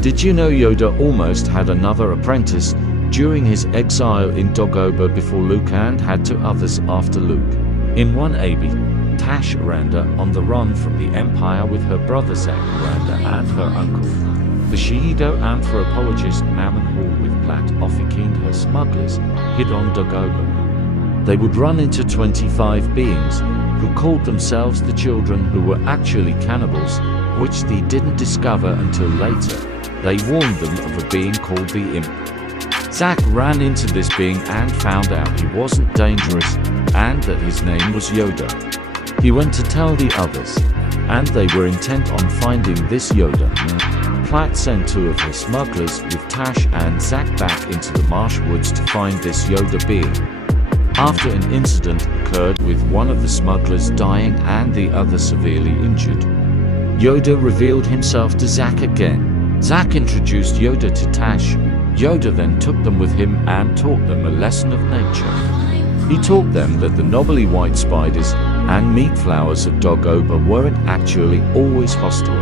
Did you know Yoda almost had another apprentice during his exile in Dagobah before Luke, and had two others after Luke? In 1AB, Tash Randa on the run from the Empire with her brother Zach Randa and her uncle, the Shiido anthropologist Ammon Hall with Platt Ofikind, her smugglers, hid on Dagobah. They would run into 25 beings who called themselves the children, who were actually cannibals, which they didn't discover until later. They warned them of a being called the Imp. Zach ran into this being and found out he wasn't dangerous and that his name was Yoda. He went to tell the others, and they were intent on finding this Yoda. Platt sent two of her smugglers with Tash and Zach back into the marsh woods to find this Yoda being. After an incident occurred with one of the smugglers dying and the other severely injured, Yoda revealed himself to Zach again. Zach introduced Yoda to Tash. Yoda then took them with him and taught them a lesson of nature. He taught them that the knobbly white spiders and meat flowers of Dagobah weren't actually always hostile,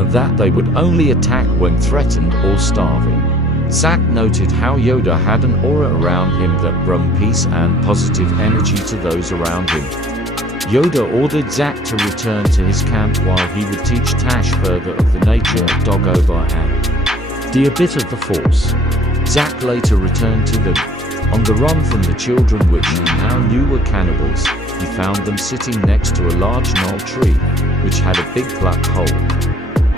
and that they would only attack when threatened or starving. Zach noted how Yoda had an aura around him that brought peace and positive energy to those around him. Yoda ordered Zach to return to his camp while he would teach Tash further of the nature of Dagobah and the bit of the Force. Zach later returned to them. On the run from the children, which he now knew were cannibals, he found them sitting next to a large knoll tree, which had a big black hole.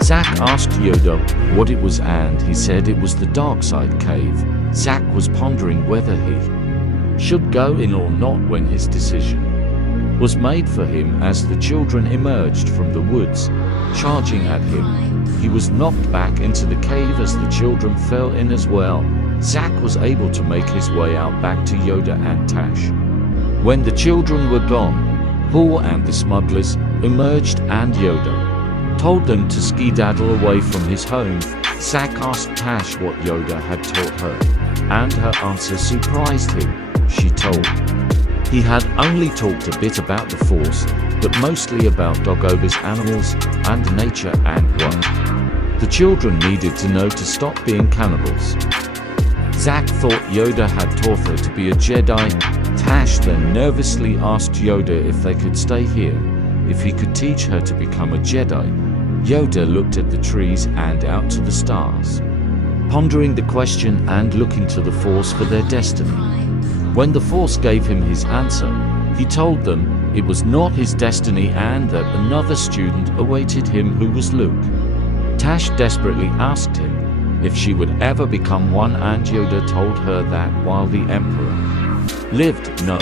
Zach asked Yoda what it was, and he said it was the dark side cave. Zach was pondering whether he should go in or not when his decision was made for him as the children emerged from the woods, charging at him. He was knocked back into the cave as the children fell in as well. Zach was able to make his way out back to Yoda and Tash. When the children were gone, Paul and the smugglers emerged, and Yoda told them to skedaddle away from his home. Zach asked Tash what Yoda had taught her, and her answer surprised him. She told he had only talked a bit about the Force, but mostly about Dagobah's animals and nature, and what the children needed to know to stop being cannibals. Zach thought Yoda had taught her to be a Jedi. Tash then nervously asked Yoda if they could stay here, if he could teach her to become a Jedi. Yoda looked at the trees and out to the stars, pondering the question and looking to the Force for their destiny. When the Force gave him his answer, he told them it was not his destiny and that another student awaited him, who was Luke. Tash desperately asked him if she would ever become one, and Yoda told her that while the Emperor lived, no.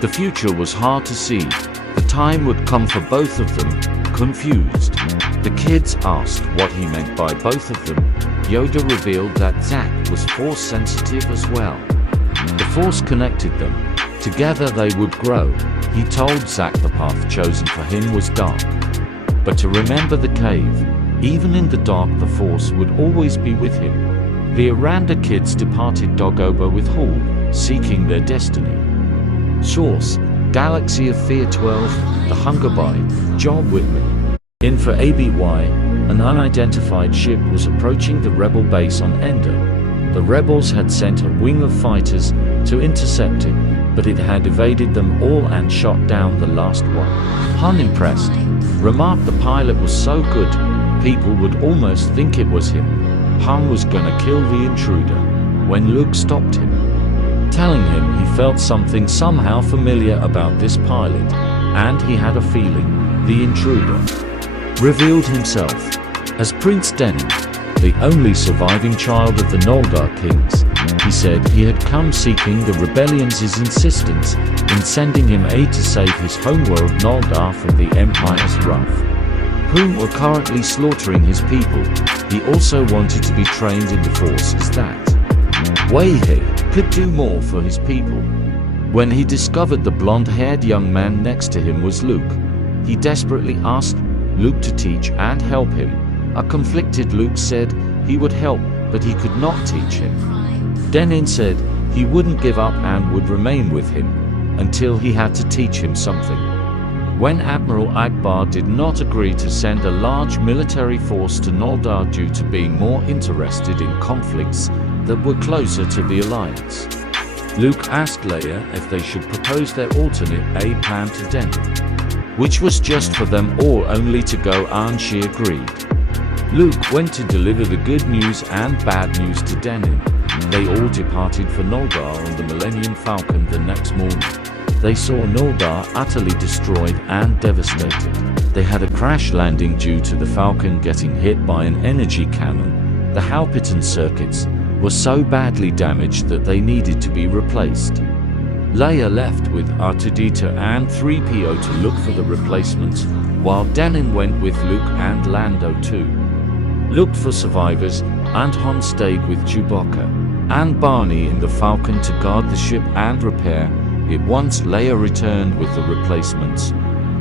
The future was hard to see. The time would come for both of them. Confused, the kids asked what he meant by both of them. Yoda revealed that Zach was Force sensitive as well. The Force connected them. Together they would grow. He told Zach the path chosen for him was dark, but to remember the cave. Even in the dark, the Force would always be with him. The Aranda kids departed Dagobah with Hall, seeking their destiny. Source: Galaxy of Fear 12, The Hunger by John Whitman. In for ABY, an unidentified ship was approaching the rebel base on Endor. The rebels had sent a wing of fighters to intercept it, but it had evaded them all and shot down the last one. Unimpressed, remarked the pilot was so good, people would almost think it was him. Han was gonna kill the intruder when Luke stopped him, telling him he felt something somehow familiar about this pilot, and he had a feeling the intruder revealed himself as Prince Denon, the only surviving child of the Noldar kings. He said he had come seeking the rebellion's insistence in sending him aid to save his homeworld Noldar from the Empire's wrath, whom were currently slaughtering his people. He also wanted to be trained in the Force as that way he could do more for his people. When he discovered the blonde-haired young man next to him was Luke, he desperately asked Luke to teach and help him. A conflicted Luke said he would help, but he could not teach him. Denon said he wouldn't give up and would remain with him until he had to teach him something. When Admiral Akbar did not agree to send a large military force to Noldor due to being more interested in conflicts that were closer to the alliance, Luke asked Leia if they should propose their alternate A plan to Denon, which was just for them all only to go, and she agreed. Luke went to deliver the good news and bad news to Denon. They all departed for Noldor on the Millennium Falcon the next morning. They saw Noldor utterly destroyed and devastated. They had a crash landing due to the Falcon getting hit by an energy cannon. The Halpiton circuits were so badly damaged that they needed to be replaced. Leia left with R2-D2 and 3PO to look for the replacements, while Denon went with Luke and Lando too. Looked for survivors, and Han stayed with Chewbacca and Barney in the Falcon to guard the ship and repair it once Leia returned with the replacements.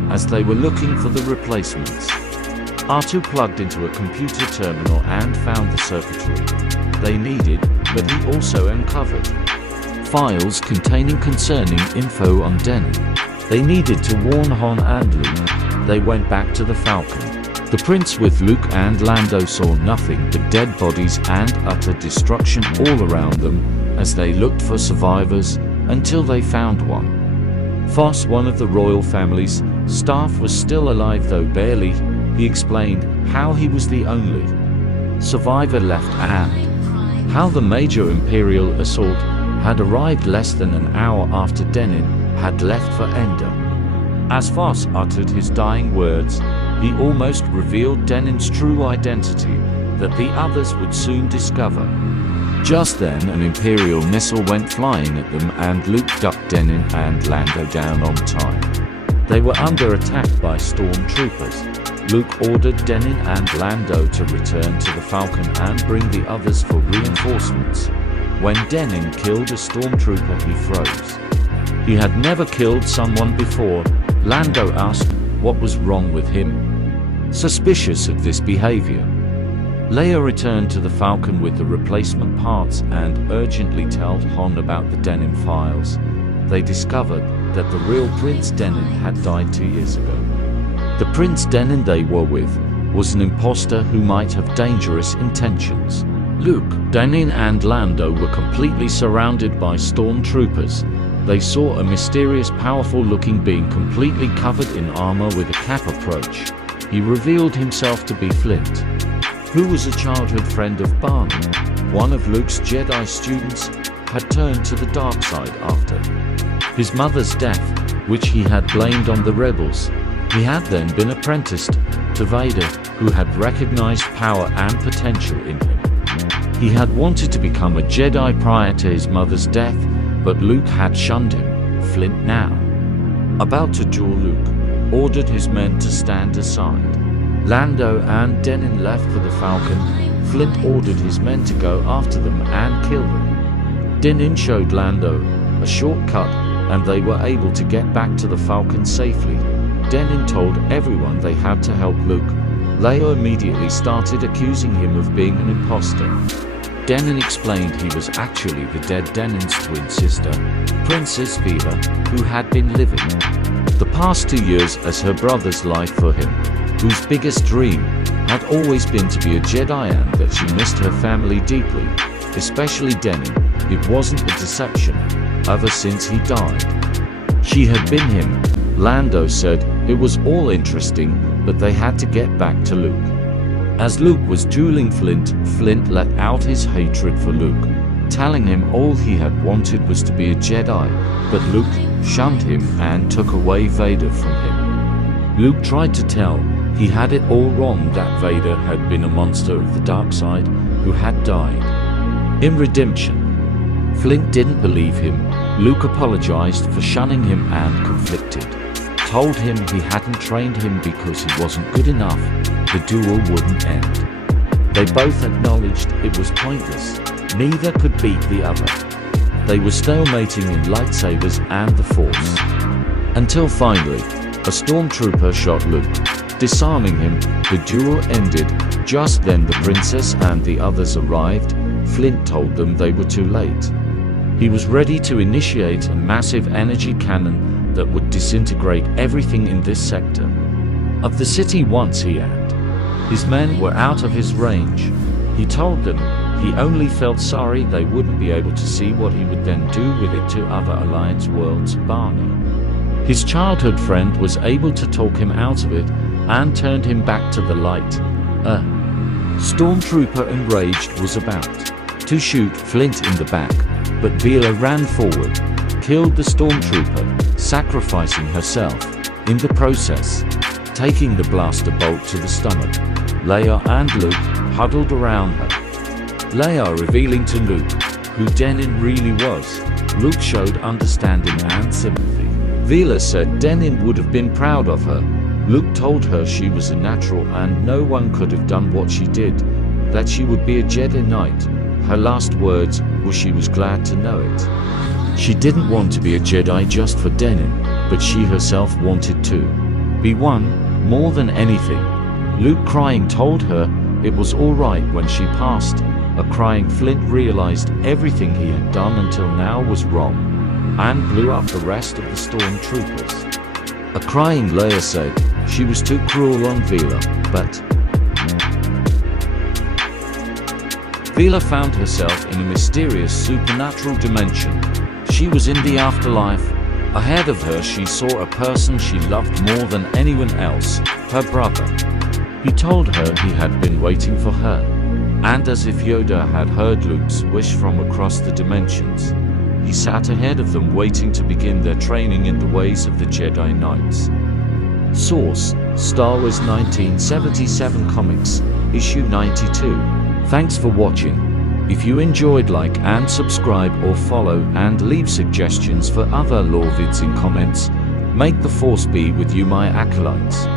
As they were looking for the replacements, R2 plugged into a computer terminal and found the circuitry they needed, but he also uncovered files containing concerning info on Denon. They needed to warn Han and Luke. They went back to the Falcon. The Prince with Luke and Lando saw nothing but dead bodies and utter destruction all around them as they looked for survivors until they found one. Foss, one of the royal family's staff, was still alive, though barely. He explained how he was the only survivor left and how the major Imperial assault had arrived less than an hour after Denon had left for Endor. As Foss uttered his dying words, he almost revealed Denon's true identity that the others would soon discover. Just then, an Imperial missile went flying at them and Luke ducked Denon and Lando down on time. They were under attack by stormtroopers. Luke ordered Denon and Lando to return to the Falcon and bring the others for reinforcements. When Denon killed a stormtrooper, he froze. He had never killed someone before. Lando asked what was wrong with him, suspicious of this behavior. Leia returned to the Falcon with the replacement parts and urgently told Han about the Denon files. They discovered that the real Prince Denon had died 2 years ago. The Prince Denon they were with was an imposter who might have dangerous intentions. Luke, Denon and Lando were completely surrounded by stormtroopers. They saw a mysterious, powerful-looking being completely covered in armor with a cap approach. He revealed himself to be Flint, who was a childhood friend of Barney. One of Luke's Jedi students had turned to the dark side after his mother's death, which he had blamed on the rebels. He had then been apprenticed to Vader, who had recognized power and potential in him. He had wanted to become a Jedi prior to his mother's death, but Luke had shunned him. Flint, now about to duel Luke, ordered his men to stand aside. Lando and Denon left for the Falcon. Flint ordered his men to go after them and kill them. Denon showed Lando a shortcut and they were able to get back to the Falcon safely. Denon told everyone they had to help Luke. Leia immediately started accusing him of being an imposter. Denon explained he was actually the dead Denon's twin sister, Princess Viva, who had been living the past 2 years as her brother's life for him, whose biggest dream had always been to be a Jedi and that she missed her family deeply, especially Denon. It wasn't a deception, ever since he died. She had been him. Lando said it was all interesting, but they had to get back to Luke. As Luke was dueling Flint, Flint let out his hatred for Luke, telling him all he had wanted was to be a Jedi, but Luke shunned him and took away Vader from him. Luke tried to tell he had it all wrong, that Vader had been a monster of the dark side who had died in redemption. Flint didn't believe him. Luke apologized for shunning him and conflicted. Told him he hadn't trained him because he wasn't good enough. The duel wouldn't end. They both acknowledged it was pointless. Neither could beat the other. They were stalemating in lightsabers and the Force. Until finally, a stormtrooper shot Luke, disarming him. The duel ended. Just then the princess and the others arrived. Flint told them they were too late. He was ready to initiate a massive energy cannon that would disintegrate everything in this sector of the city once he and his men were out of his range. He told them he only felt sorry they wouldn't be able to see what he would then do with it to other Alliance worlds. Barney, his childhood friend, was able to talk him out of it and turned him back to the light. A stormtrooper, enraged, was about to shoot Flint in the back, but Vila ran forward, killed the stormtrooper, sacrificing herself in the process, taking the blaster bolt to the stomach. Leia and Luke huddled around her, Leia revealing to Luke who Denin really was. Luke showed understanding and sympathy. Vila said Denin would have been proud of her. Luke told her she was a natural and no one could have done what she did, that she would be a Jedi Knight. Her last words were she was glad to know it. She didn't want to be a Jedi just for Denin, but she herself wanted to be one more than anything. Luke, crying, told her it was all right when she passed. A crying Flint realized everything he had done until now was wrong and blew up the rest of the stormtroopers. A crying Leia said she was too cruel on Vila, but Vila found herself in a mysterious supernatural dimension. She was in the afterlife. Ahead of her she saw a person she loved more than anyone else, her brother. He told her he had been waiting for her, and as if Yoda had heard Luke's wish from across the dimensions, he sat ahead of them waiting to begin their training in the ways of the Jedi Knights. Source: Star Wars 1977 Comics, Issue 92. Thanks for watching. If you enjoyed, like and subscribe or follow and leave suggestions for other lore vids in comments. Make the Force be with you, my acolytes.